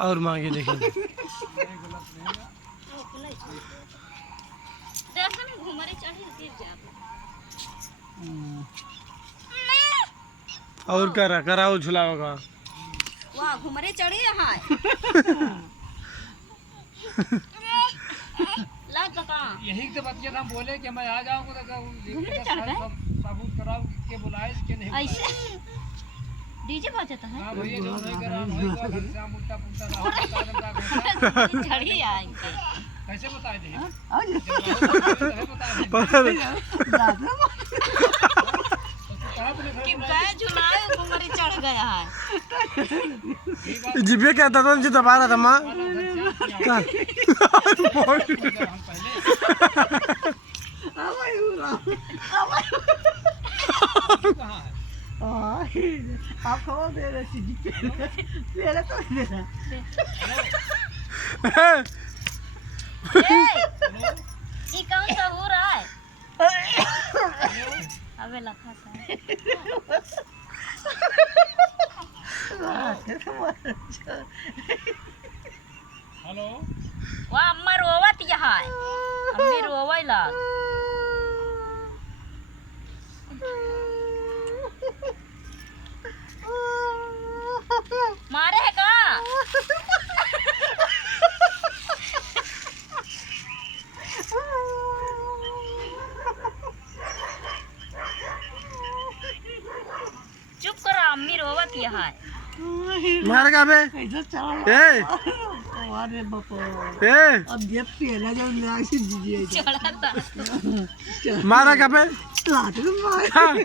और मांगे देखिए और कराओ झुलाओ का वाह घुमरे चढ़े यहाँ यही तो बतिया हम बोले कि मैं आ जाऊंगा तो सबूत कराओ के बुलाए कि नहीं ऐसे डीजे बजता है हां भैया जो नहीं करा भाई को घर से उल्टा पुल्टा चढ़ी आएंगे कैसे बता दे कि गाय झुलाए घुमरे चढ़ गया है जिबे कहता था जो दबा रहा था माँ आप खबर दे रहे जी पहले तो दे रहा ये कौन सा हो रहा है अबे लखा सा हेलो वाह अम्मा रोवत यहाँ है अम्मी रोवै लाग मारे है का चुप करो अम्मी रोवत यहाँ है मार का बे कैसे चला ए अरे बापा ए अब ये पहला जब लाग से दीजिए चढ़ा था मारा का बे लाते मार